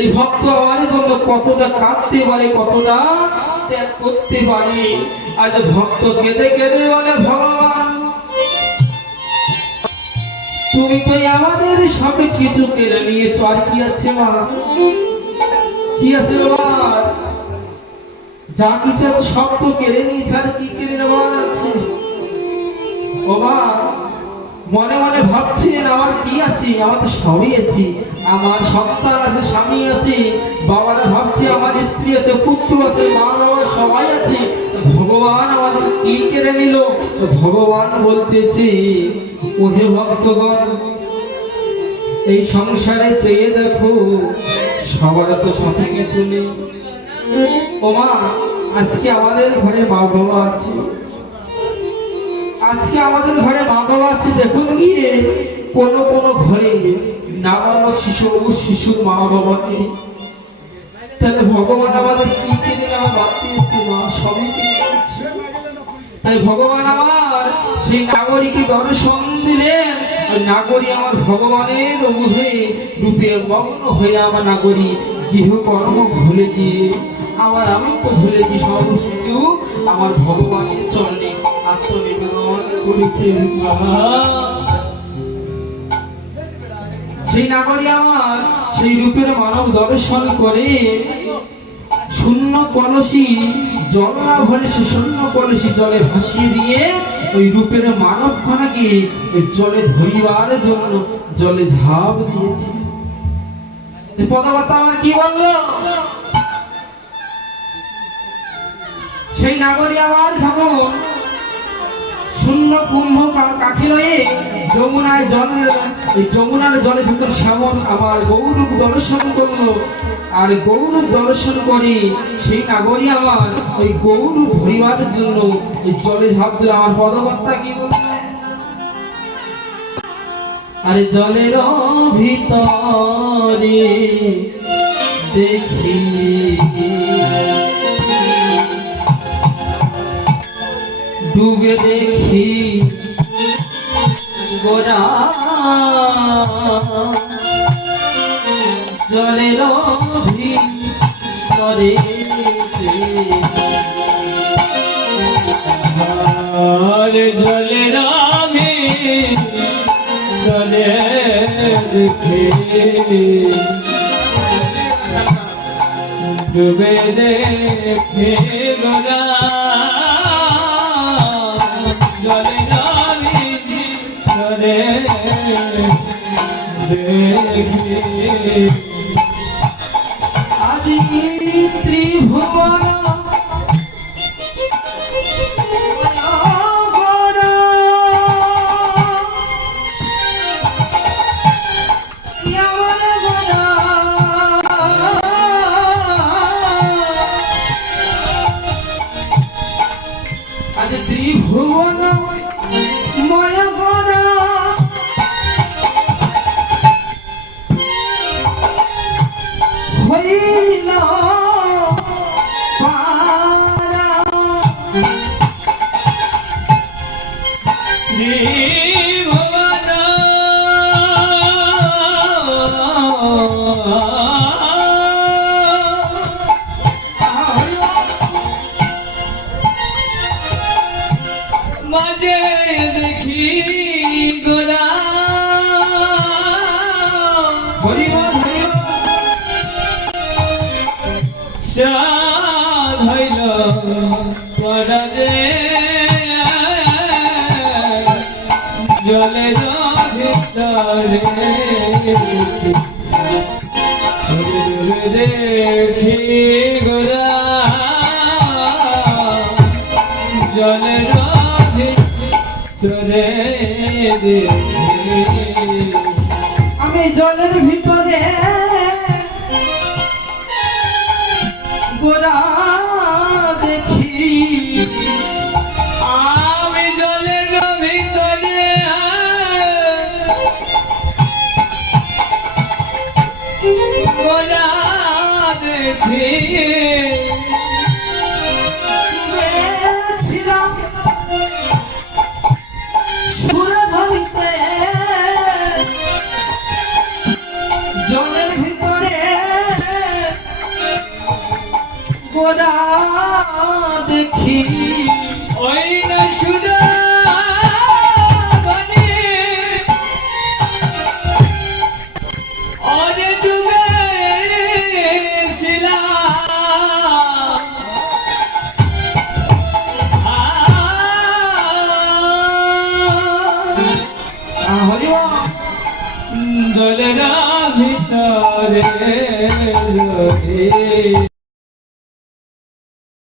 এই ভক্ত আমার জন্য কতটা কাঁদতে পারে, কতটা ত্যাগ করতে পারে। আজ ভক্ত কেঁদে কেঁদে বলে, ভগবান, তুমি তো আমাদের সব কিছু কেড়ে নিয়েছো, আর কি আছে মা? কি আছে বাবা যা কিছু আছে সব তো কেড়ে নিয়েছে, আর কি কেড়ে নেওয়ার আছে? ও মা, মনে মনে ভাবছেন, আমার কি আছে? আমার তো সবই আছে। আমার সন্তান আছে, স্বামী আছে, বাবারা ভাবছে আমার স্ত্রী আছে, পুত্র আছে মা বাবা সবাই আছে। ভগবান আমাদের কি কেড়ে নিল? ভগবান বলতেছি, ওহে ভক্তগণ, এই সংসারে চেয়ে দেখো, সবার তো সাথে কিছু নেই ও মা, আজকে আমাদের ঘরে মা বাবা আছে। আজকে আমাদের ঘরে মা বাবা আছে, দেখুন গিয়ে, কোনো কোনো ঘরে নাবালক শিশু ও শিশুর মা বাবা তাহলে ভগবান আমাদের কি কিনে আমার দিয়েছে মা? সবই কিনে তাই ভগবান আমার সেই নাগরিকে দর্শন দিলেন। নাগরী আমার ভগবানের মুখে রূপে মগ্ন হয়ে আমার নাগরী গৃহকর্ম ভুলে গিয়ে, আমার আমি তো ভুলে গিয়ে সব আমার ভগবানের চরণে আত্মনিবেদন করেছে সেই নাগরী আমার, সেই রূপের মানব দর্শন করে শূন্য কলসি, জল না ভরে সে শূন্য কলসি জলে ভাসিয়ে দিয়ে ওই রূপের মানব খানাকে জলে ধরিবার জন্য জলে ঝাঁপ দিয়েছে। এই আমার কি বলল? সেই নাগরী আমার যখন শূন্য কুম্ভ কা- কাঠি লয়ে যমুনায় জল, এই যমুনার জলে যখন শ্যামন আমার গৌরব দর্শন করল, আর গৌরব দর্শন করে সেই নাগরী আমার ওই গৌরব ধরিবার জন্য এই জলে ঝাঁপ দিল। আমার পদবার্তা কি আরে জলের ভিতরে দেখি। ডুবে দেখি জলের ভিতরে আর জলে রামে জলে ডুবে দেখে গোরা জলে জলে দেখে আদি ত্রিভুবন ত্রিভুবন মাঝে দেখি গোরা। হরিব হরিব সাধ জলে ভিতরে দেখি গোরা। জলে ভিতরে দেখি আমি জলের ভিতরে গোরা দেখি। আমি জলের ভিতরে গোলা দেখি। মোরা দেখি। ওই না জলের ভিতরে।